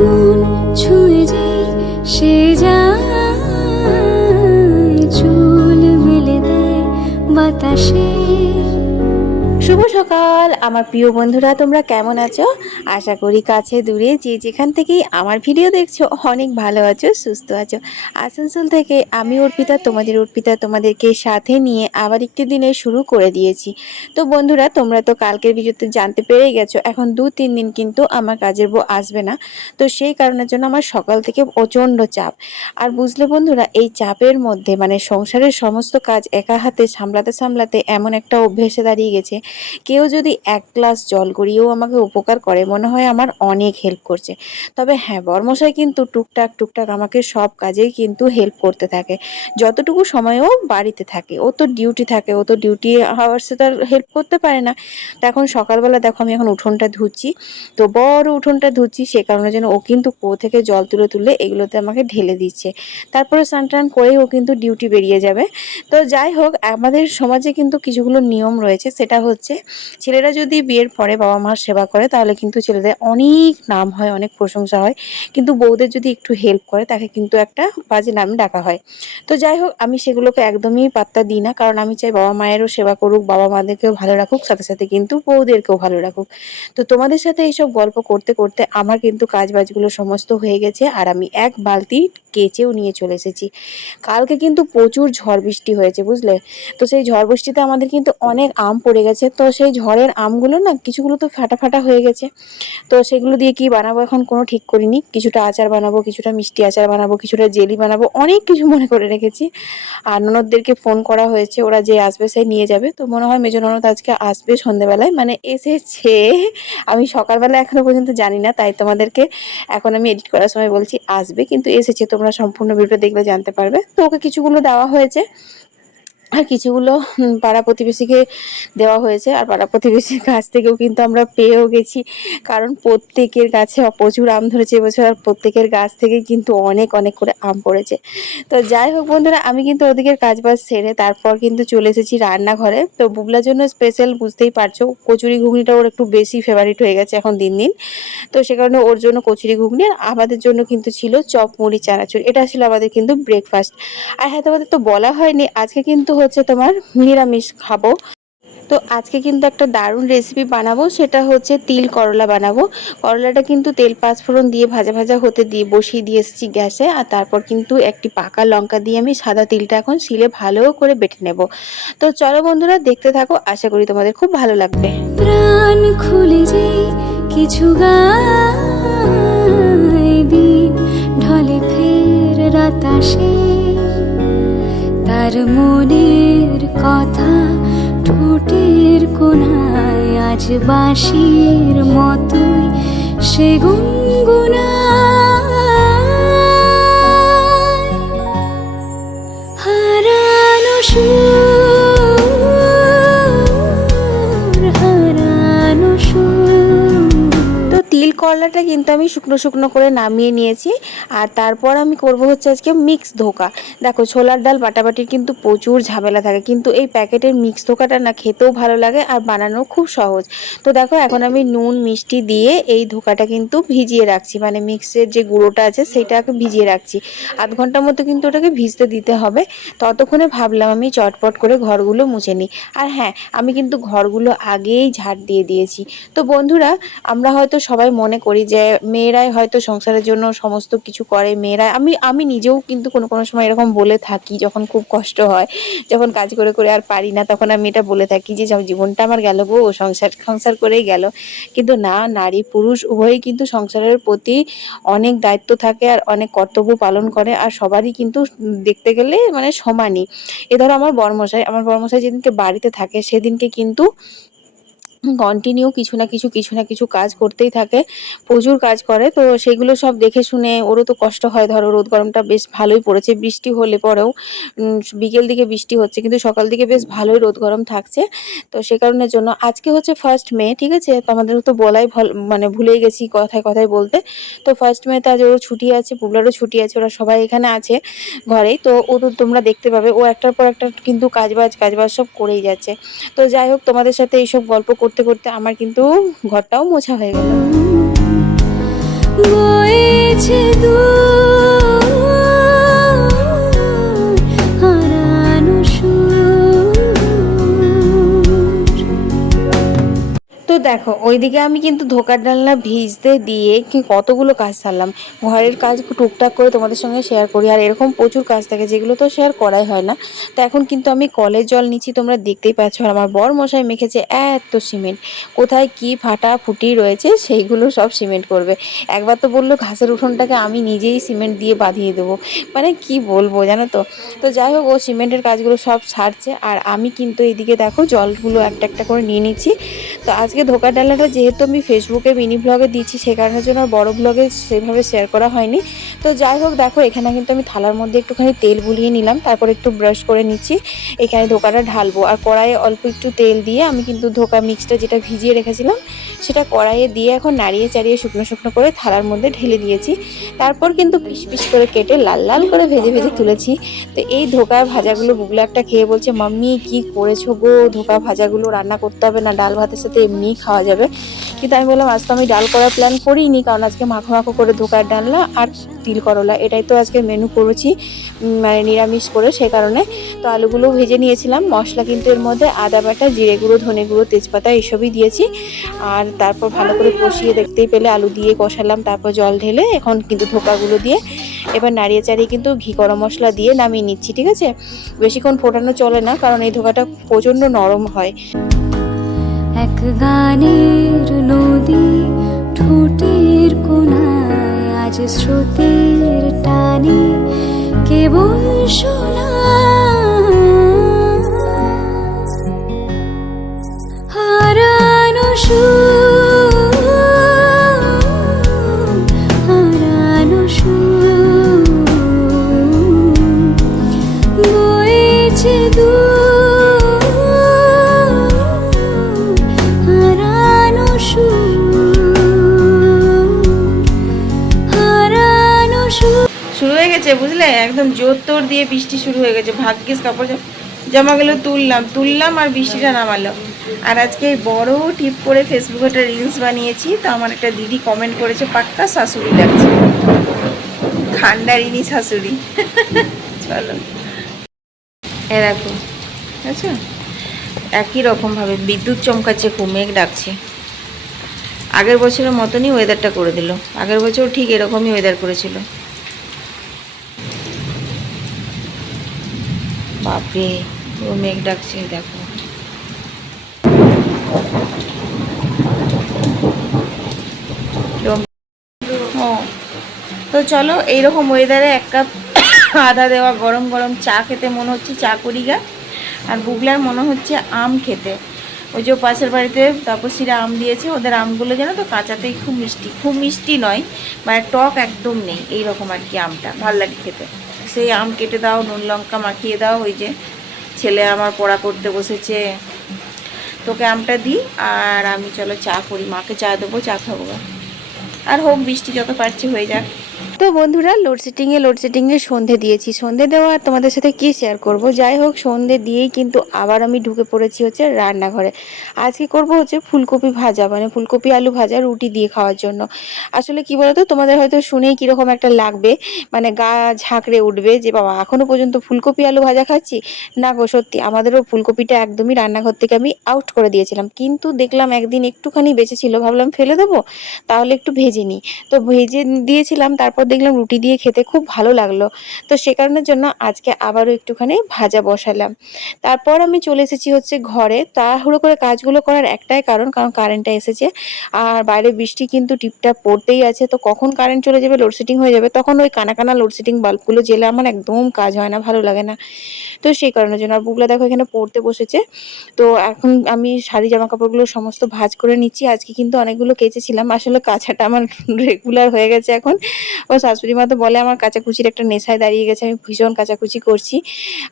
মন ছুঁয়ে যেই সে যায়, চুল মেলে দেয় বাতাসে। শুভ সকাল আমার প্রিয় বন্ধুরা, তোমরা কেমন আছো? আশা করি কাছে দূরে যে যেখান থেকেই আমার ভিডিও দেখছো অনেক ভালো আছো, সুস্থ আছো। আসানসোল থেকে আমি অর্পিতা, তোমাদেরকে সাথে নিয়ে আবার একটি দিনে শুরু করে দিয়েছি। তো বন্ধুরা, তোমরা তো কালকের ভিডিওতে জানতে পেরে গেছো এখন 2-3 দিন কিন্তু আমার কাজের বউ আসবে না। তো সেই কারণের জন্য আমার সকাল থেকে প্রচণ্ড চাপ। আর বুঝলে বন্ধুরা, এই চাপের মধ্যে মানে সংসারের সমস্ত কাজ একা হাতে সামলাতে সামলাতে এমন একটা অভ্যেসে দাঁড়িয়ে গেছে, কেউ যদি এক গ্লাস জল গড়িয়েও আমাকে উপকার করে মনে হয় আমার অনেক হেল্প করছে। তবে হ্যাঁ, বর্মশাই কিন্তু টুকটাক টুকটাক আমাকে সব কাজেই কিন্তু হেল্প করতে থাকে, যতটুকু সময়ও বাড়িতে থাকে। ও তো ডিউটি থাকে, ও তো ডিউটি হাওয়ার্সে তার হেল্প করতে পারে না। তো এখন সকালবেলা দেখো আমি এখন উঠোনটা ধুচ্ছি, তো বড় উঠোনটা ধুচ্ছি, সে কারণে যেন ও কিন্তু কুয়ো থেকে জল তুলে তুলে এগুলোতে আমাকে ঢেলে দিচ্ছে। তারপরে স্নান টান করে ও কিন্তু ডিউটি বেরিয়ে যাবে। তো যাই হোক, আমাদের সমাজে কিন্তু কিছুগুলো নিয়ম রয়েছে, সেটা হচ্ছে ছেলেরা যদি বিয়ের পরে বাবা মার সেবা করে তাহলে কিন্তু ছেলেদের অনেক নাম হয়, অনেক প্রশংসা হয়, কিন্তু বউদের যদি একটু হেল্প করে তাকে কিন্তু একটা বাজে নাম ডাকা হয়। তো যাই হোক, আমি সেগুলোকে একদমই পাত্তা দিই না, কারণ আমি চাই বাবা মায়েরও সেবা করুক, বাবা মাদেরকেও ভালো রাখুক, সাথে সাথে কিন্তু বউদেরকেও ভালো রাখুক। তো তোমাদের সাথে এইসব গল্প করতে করতে আমার কিন্তু কাজ বাজগুলো সমস্ত হয়ে গেছে, আর আমি এক বালতি কেচেও নিয়ে চলে এসেছি। কালকে কিন্তু প্রচুর ঝড় বৃষ্টি হয়েছে বুঝলে। তো সেই ঝড় বৃষ্টিতে আমাদের কিন্তু অনেক আম পড়ে গেছে, তো সেই ঝড়ের আমগুলো না কিছুগুলো তো ফাটা ফাটা হয়ে গেছে। তো সেগুলো দিয়ে কি বানাবো এখন কোনো ঠিক করিনি, কিছুটা আচার বানাবো, কিছুটা মিষ্টি আচার বানাবো, কিছুটা জেলি বানাবো, অনেক কিছু মনে করে রেখেছি। আর ননদদেরকে ফোন করা হয়েছে, ওরা যে আসবে সেই নিয়ে যাবে। তো মনে হয় মেজো ননদ আজকে আসবে সন্ধ্যেবেলায়, মানে এসেছে। আমি সকালবেলা এখনো পর্যন্ত জানি না, তাই তোমাদেরকে এখন আমি এডিট করার সময় বলছি আসবে, কিন্তু এসেছে, তোমরা সম্পূর্ণ ভিডিও দেখলে জানতে পারবে। তো ওকে কিছুগুলো দেওয়া হয়েছে, আর কিছুগুলো পাড়া প্রতিবেশীকে দেওয়া হয়েছে। আর পাড়া প্রতিবেশীর কাছ থেকেও কিন্তু আমরা পেয়েও গেছি, কারণ প্রত্যেকের গাছে প্রচুর আম ধরেছে এবছর, আর প্রত্যেকের গাছ থেকে কিন্তু অনেক অনেক করে আম পড়েছে। তো যাই হোক বন্ধুরা, আমি কিন্তু ওদিকের কাজ বাজ সেরে তারপর কিন্তু চলে এসেছি রান্নাঘরে। তো বুবলার জন্য স্পেশাল, বুঝতেই পারছো, কচুরি ঘুগনিটা ওর একটু বেশি ফেভারিট হয়ে গেছে এখন দিন দিন। তো সে কারণে ওর জন্য কচুরি ঘুগনি, আর আমাদের জন্য কিন্তু ছিল চপ মুড়ি চানাচুর, এটা ছিল আমাদের কিন্তু ব্রেকফাস্ট। আর হ্যাঁ, তোমাদের তো বলা হয়নি, আজকে কিন্তু হচ্ছে তোমার নিরামিষ খাবো। তো আজকে কিন্তু একটা দারুণ রেসিপি বানাবো, সেটা হচ্ছে তিল করলা বানাবো। করলাটা কিন্তু তেল পাঁচফোড়ন দিয়ে ভাজা ভাজা হতে দিয়ে বসিয়ে দিয়ে এসেছি গ্যাসে, আর তারপর কিন্তু একটি পাকা লঙ্কা দিয়ে আমি সাদা তিলটা এখন শিলে ভালো করে বেটে নেব। তো চলো বন্ধুরা, দেখতে থাকো, আশা করি তোমাদের খুব ভালো লাগবে। প্রাণ খুলে যেই কিছু গায়, দিন ঢলে ফের রাত আসে, তার মনের কথা ঠোঁটের কোণায় আজ বাঁশির মতোই সে গুনগুনায়। হারানো সুর, হারানো সুর। তো তিল করলাটা কিন্তু আমি শুকনো শুকনো করে নামিয়ে নিয়েছি, আর তারপর আমি করব হচ্ছে আজকে মিক্স ধোকা। দেখো, ছোলার ডাল বাটাবাটির কিন্তু প্রচুর ঝামেলা থাকে, কিন্তু এই প্যাকেটের মিক্স ধোকাটা না খেতেও ভালো লাগে আর বানানো খুব সহজ। তো দেখো, এখন আমি নুন মিষ্টি দিয়ে এই ধোকাটা কিন্তু ভিজিয়ে রাখছি, মানে মিক্সের যে গুঁড়োটা আছে সেটাকে ভিজিয়ে রাখছি। আধ ঘন্টার মতো কিন্তু ওটাকে ভিজতে দিতে হবে। ততক্ষণে ভাবলাম আমি চটপট করে ঘরগুলো মুছে নিই। আর হ্যাঁ, আমি কিন্তু ঘরগুলো আগেই ঝাড় দিয়ে দিয়েছি। তো বন্ধুরা, আমরা হয়তো সবাই মনে করি যে মেয়েরাই হয়তো সংসারের জন্য সমস্ত কিছু করে, মেয়েরাই, আমি নিজেও কিন্তু কোনো কোনো সময় এরকম বলে থাকি, যখন খুব কষ্ট হয়, যখন কাজ করে করে আর পারি না, তখন আমি এটা বলে থাকি যে জীবনটা আমার গেল গো, সংসার সংসার করেই গেল। কিন্তু না, নারী পুরুষ উভয়ই কিন্তু সংসারের প্রতি অনেক দায়িত্ব থাকে আর অনেক কর্তব্য পালন করে, আর সবারই কিন্তু দেখতে গেলে মানে সমানই। এ ধরো আমার বর্মশাই যেদিনকে বাড়িতে থাকে সেদিনকে কিন্তু কন্টিনিউ কিছু না কিছু কাজ করতেই থাকে, প্রচুর কাজ করে। তো সেগুলো সব দেখে শুনে ওরও তো কষ্ট হয়। ধরো, রোদ গরমটা বেশ ভালোই পড়েছে, বৃষ্টি হলে পরেও বিকেল দিকে বৃষ্টি হচ্ছে, কিন্তু সকাল দিকে বেশ ভালোই রোদ গরম থাকছে। তো সে কারণের জন্য আজকে হচ্ছে 1 মে, ঠিক আছে, তো আমাদের তো বলাই মানে ভুলেই গেছি কথায় কথায় বলতে। তো 1 মে আজ ওর ছুটি আছে, পুবলারও ছুটি আছে, ওরা সবাই এখানে আছে ঘরেই। তো ও তো তোমরা দেখতে পাবে, ও একটার পর একটা কিন্তু কাজবাজ সব করেই যাচ্ছে। তো যাই হোক, তোমাদের সাথে এইসব গল্প করতে করতে আমার কিন্তু ঘরটাও মোছা হয়ে গেল। বয়ে বইছে দূর হারানো সুর। তো দেখো ওইদিকে আমি কিন্তু ধোকার ডালনা ভিজতে দিয়ে কতগুলো কাজ সারলাম। ঘরের কাজ টুকটাক করে তোমাদের সঙ্গে শেয়ার করি, আর এরকম প্রচুর কাজ থাকে যেগুলো তো শেয়ার করাই হয় না। তো এখন কিন্তু আমি কলের জল নিচ্ছি, তোমরা দেখতেই পাচ্ছ। আর আমার বর মশাই মেখেছে এত সিমেন্ট, কোথায় কি ফাটা ফুটি রয়েছে সেইগুলো সব সিমেন্ট করবে। একবার তো বললো ঘাসের উঠোনটাকে আমি নিজেই সিমেন্ট দিয়ে বাঁধিয়ে দেবো, মানে কি বলবো জানো তো। তো যাই হোক, ও সিমেন্টের কাজগুলো সব সারছে, আর আমি কিন্তু এইদিকে দেখো জলগুলো একটা একটা করে নিয়ে নিচ্ছি। তো আজকে ধোকার ডালনাটা যেহেতু আমি ফেসবুকে মিনি ব্লগে দিচ্ছি, সে কারণের জন্য আর বড় ব্লগে সেভাবে শেয়ার করা হয়নি। তো যাই হোক দেখো, এখানে কিন্তু আমি থালার মধ্যে একটুখানি তেল বুলিয়ে নিলাম, তারপর একটু ব্রাশ করে নিচ্ছি। এখানে ধোকাটা ঢালবো, আর কড়াইয়ে অল্প একটু তেল দিয়ে আমি কিন্তু ধোকা মিক্সটা যেটা ভিজিয়ে রেখেছিলাম সেটা কড়াইয়ে দিয়ে এখন নাড়িয়ে চাড়িয়ে শুকনো শুকনো করে থালার মধ্যে ঢেলে দিয়েছি। তারপর কিন্তু পিস পিস করে কেটে লাল লাল করে ভেজে ভেজে তুলেছি। তো এই ধোকা ভাজাগুলো বুগলা একটা খেয়ে বলছে, মাম্মি কি করেছো গো, ধোকা ভাজাগুলো রান্না করতে হবে না, ডাল ভাতের সাথে এমনিই খাওয়া যাবে। কিন্তু আমি বললাম আজ তো আমি ডাল করার প্ল্যান করিনি, কারণ আজকে মাখো মাখো করে ধোকার ডালনা আর তিল করলা এটাই তো আজকে মেনু করেছি, মানে নিরামিষ করে, সে কারণে। তো আলুগুলো ভেজে নিয়েছিলাম। মশলা কিন্তু এর মধ্যে আদা বাটা, জিরে গুঁড়ো, ধনে গুঁড়ো, তেজপাতা এসবই দিয়েছি। আর তারপর ভালো করে কষিয়ে দেখতেই পেলে আলু দিয়ে কষালাম, তারপর জল ঢেলে এখন কিন্তু ধোকাগুলো দিয়ে এবার নাড়িয়ে চাড়িয়ে কিন্তু ঘি গরম মশলা দিয়ে নামিয়ে নিচ্ছি। ঠিক আছে, বেশিক্ষণ ফোটানো চলে না, কারণ এই ধোকাটা প্রচণ্ড নরম হয়। এক গানের নদী ঠোঁটের কোনায় আজ স্রোতের টানে কেবল শোনা হারানো সুর হারানো সুর বইছে দূর হারানো সুর হারানো সুর। শুরু হয়ে গেছে বুঝলে, একদম জোর তোর দিয়ে বৃষ্টি শুরু হয়ে গেছে। ভাগ্যিস কাপড় জামাগুলো তুললাম আর বৃষ্টিটা নামালো। আর আজকে বড় টিপ করে ফেসবুকে একটা রিলস বানিয়েছি, তো আমার একটা দিদি কমেন্ট করেছে পাক্কা শাশুড়ি লাগছে, খান্ডারিনী শাশুড়ি। চলো এ দেখো, আচ্ছা একই রকমভাবে বিদ্যুৎ চমকাচ্ছে, খুব মেঘ ডাকছে। আগের বছরের মতনই ওয়েদারটা করে দিল, আগের বছর ঠিক এরকমই ওয়েদার করেছিল। বাপরে পুরো মেঘ ডাকছে দেখো। ও তো চলো, এইরকম ওয়েদারে এক কাপ আদা দেওয়া গরম গরম চা খেতে মনে হচ্ছে, চা করি গা। আর বুগলার মনে হচ্ছে আম খেতে। ওই যে পাশের বাড়িতে তাপসীরা আম দিয়েছে, ওদের আমগুলো জানো তো কাঁচাতেই খুব মিষ্টি, খুব মিষ্টি নয় মানে টক একদম নেই, এইরকম আর কি। আমটা ভাল লাগে খেতে। সেই আম কেটে দাও, নুন লঙ্কা মাখিয়ে দাও। ওই যে ছেলে আমার পড়া করতে বসেছে, তোকে আমটা দিই আর আমি চলো চা করি, মাকে চা দেবো, চা খাবো। আর হোক বৃষ্টি যত পারছে হয়ে যাক। তো বন্ধুরা লোডশেডিংয়ে সন্ধে দিয়েছি। সন্ধে দেওয়া আর তোমাদের সাথে কি শেয়ার করব। যাই হোক, সন্ধে দিয়েই কিন্তু আবার আমি ঢুকে পড়েছি হচ্ছে রান্নাঘরে। আজকে করব হচ্ছে ফুলকপি ভাজা, মানে ফুলকপি আলু ভাজা রুটি দিয়ে খাওয়ার জন্য। আসলে কি বলতো, তোমাদের হয়তো শুনেই কীরকম একটা লাগবে, মানে গা ঝাঁকড়ে উঠবে যে বাবা এখনও পর্যন্ত ফুলকপি আলু ভাজা খাচ্ছি। না গো, সত্যি আমাদেরও ফুলকপিটা একদমই রান্নাঘর থেকে আমি আউট করে দিয়েছিলাম, কিন্তু দেখলাম একদিন একটুখানি বেঁচে ছিল, ভাবলাম ফেলে দেবো, তাহলে একটু ভেজে নিই। তো ভেজে দিয়েছিলাম, তারপর দেখলাম রুটি দিয়ে খেতে খুব ভালো লাগলো। তো সে কারণের জন্য আজকে আবারও একটুখানি ভাজা বসালাম। তারপর আমি চলে এসেছি হচ্ছে ঘরে। তাড়াহুড়ো করে কাজগুলো করার একটাই কারণ কারেন্টটা এসেছে, আর বাইরে বৃষ্টি কিন্তু টিপটাপ পড়তেই আছে। তো কখন কারেন্ট চলে যাবে, লোডশেডিং হয়ে যাবে, তখন ওই কানা কানা লোডশেডিং বাল্বগুলো জ্বেলে আমার একদম কাজ হয় না, ভালো লাগে না। তো সেই কারণের জন্য। আর বুগলা দেখো এখানে পড়তে বসেছে। তো এখন আমি শাড়ি জামা কাপড়গুলো সমস্ত ভাঁজ করে নিচ্ছি। আজকে কিন্তু অনেকগুলো কেচেছিলাম, আসলে কাচাটা আমার রেগুলার হয়ে গেছে এখন। ও শাশুড়ি মা তো বলে আমার কাচাকুচির একটা নেশায় দাঁড়িয়ে গেছে, আমি ভীষণ কাচাকুচি করছি।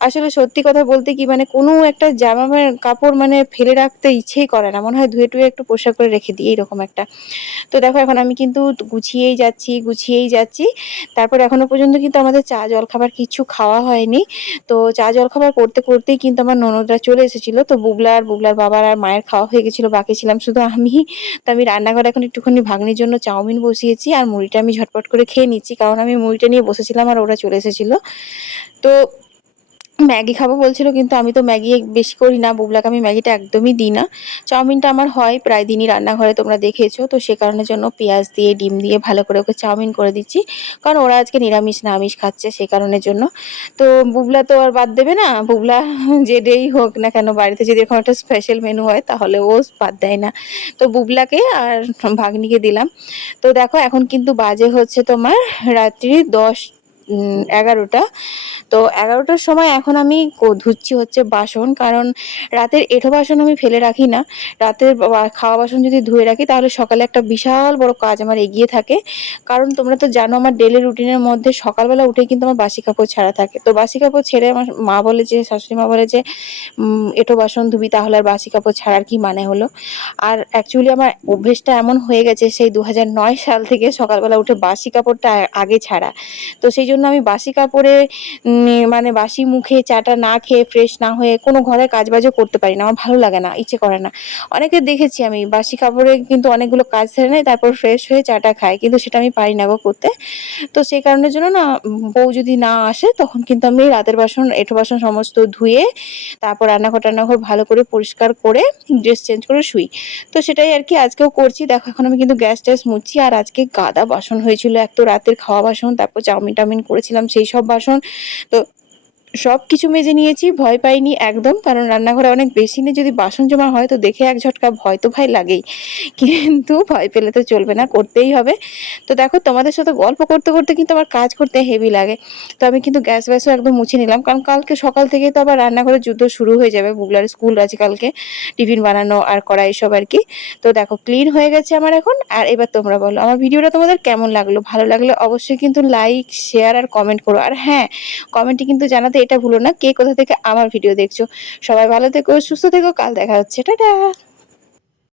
আসলে সত্যি কথা বলতে কি, মানে কোনো একটা জামা কাপড় মানে ফেলে রাখতে ইচ্ছেই করে না, মনে হয় ধুয়ে টুয়ে একটু পোশাক করে রেখে দিই, এইরকম একটা। তো দেখো এখন আমি কিন্তু গুছিয়েই যাচ্ছি। তারপর এখনো পর্যন্ত কিন্তু আমাদের চা জলখাবার কিছু খাওয়া হয়নি। তো চা জলখাবার করতে করতেই কিন্তু আমার ননদরা চলে এসেছিল। তো বুগলার বাবার আর মায়ের খাওয়া হয়ে গেছিল, বাকি ছিলাম শুধু আমি। তো আমি রান্নাঘরে এখন একটুখানি ভাগ্নির জন্য চাউমিন বসিয়েছি, আর মুড়িটা আমি ঝটপট করে খেয়ে নিচ্ছি, কারণ আমি মুড়িটা নিয়ে বসেছিলাম আর ওরা চলে এসেছিলো। তো ম্যাগি খাবো বলছিল, কিন্তু আমি তো ম্যাগি বেশি করি না, বুবলাকে আমি ম্যাগিটা একদমই দিই না। চাউমিনটা আমার হয় প্রায় দিনই রান্নাঘরে, তোমরা দেখেছো। তো সে কারণের জন্য পেঁয়াজ দিয়ে ডিম দিয়ে ভালো করে ওকে চাউমিন করে দিচ্ছি, কারণ ওরা আজকে নিরামিষ না আমিষ খাচ্ছে, সে কারণের জন্য। তো বুবলা তো আর বাদ দেবে না, বুবলা যে ডেই হোক না কেন বাড়িতে যদি এরকম একটা স্পেশাল মেনু হয় তাহলে ও বাদ দেয় না। তো বুবলাকে আর ভাগ্নিকে দিলাম। তো দেখো এখন কিন্তু বাজে হচ্ছে তোমার রাত্রি 11টা। তো 11টার সময় এখন আমি ধুচ্ছি হচ্ছে বাসন, কারণ রাতের এঁঠো বাসন আমি ফেলে রাখি না। রাতের খাওয়া বাসন যদি ধুয়ে রাখি তাহলে সকালে একটা বিশাল বড় কাজ আমার এগিয়ে থাকে। কারণ তোমরা তো জানো আমার ডেলি রুটিনের মধ্যে সকালবেলা উঠে কিন্তু আমার বাসি কাপড় ছাড়া থাকে। তো বাসি কাপড় ছেড়ে আমার মা বলে যে, শাশুড়ি মা বলে যে এঁঠো বাসন ধুবি, তাহলে আর বাসি কাপড় ছাড়ার কি মানে হলো। আর অ্যাকচুয়ালি আমার অভ্যেসটা এমন হয়ে গেছে সেই 2009 সাল থেকে সকালবেলা উঠে বাসি কাপড়টা আগে ছাড়া। তো সেই জন্য আমি বাসি কাপড়ে মানে বাসি মুখে চাটা না খেয়ে ফ্রেশ না হয়ে কোনো ঘরের কাজবাজও করতে পারি না, আমার ভালো লাগে না, ইচ্ছে করে না। অনেকে দেখেছি আমি বাসি কাপড়ে কিন্তু অনেকগুলো কাজ সেরে নেয়, তারপর ফ্রেশ হয়ে চাটা খায়, কিন্তু সেটা আমি পারি না গো করতে। তো সেই কারণের জন্য না, বউ যদি না আসে তখন কিন্তু আমি রাতের বাসন এঁঠো বাসন সমস্ত ধুয়ে তারপর রান্নাঘর টান্নাঘর ভালো করে পরিষ্কার করে ড্রেস চেঞ্জ করে শুই। তো সেটাই আর কি আজকেও করছি। দেখো এখন আমি কিন্তু গ্যাস ট্যাস মুছছি, আর আজকে গাদা বাসন হয়েছিল, এক তো রাতের খাওয়া বাসন, তারপর চাউমিন টাউমিন করেছিলাম সেই সব বাসন। তো সবকিছু মেজে নিয়েছি, ভয় পাইনি একদম, কারণ রান্নাঘরে অনেক বেসিনে যদি বাসন জমা হয় তো দেখে এক ঝটকা ভয় তো ভাই লাগেই, কিন্তু ভয় পেলে তো চলবে না, করতেই হবে। তো দেখো তোমাদের সাথে গল্প করতে করতে কিন্তু আমার কাজ করতে হেভি লাগে। তো আমি কিন্তু গ্যাস ব্যাসও একদম মুছে নিলাম, কারণ কালকে সকাল থেকে তো আবার রান্নাঘরের যুদ্ধ শুরু হয়ে যাবে, বুগলার স্কুল আছে কালকে, টিফিন বানানো আর করা এসব আর কি। তো দেখো ক্লিন হয়ে গেছে আমার এখন। আর এবার তোমরা বলো আমার ভিডিওটা তোমাদের কেমন লাগলো, ভালো লাগলে অবশ্যই কিন্তু লাইক শেয়ার আর কমেন্ট করো। আর হ্যাঁ, কমেন্টে কিন্তু জানাতে এটা ভুলো না কে কোথা থেকে আমার ভিডিও দেখছো। সবাই ভালো থেকো, সুস্থ থেকো, কাল দেখা হচ্ছে, টাটা।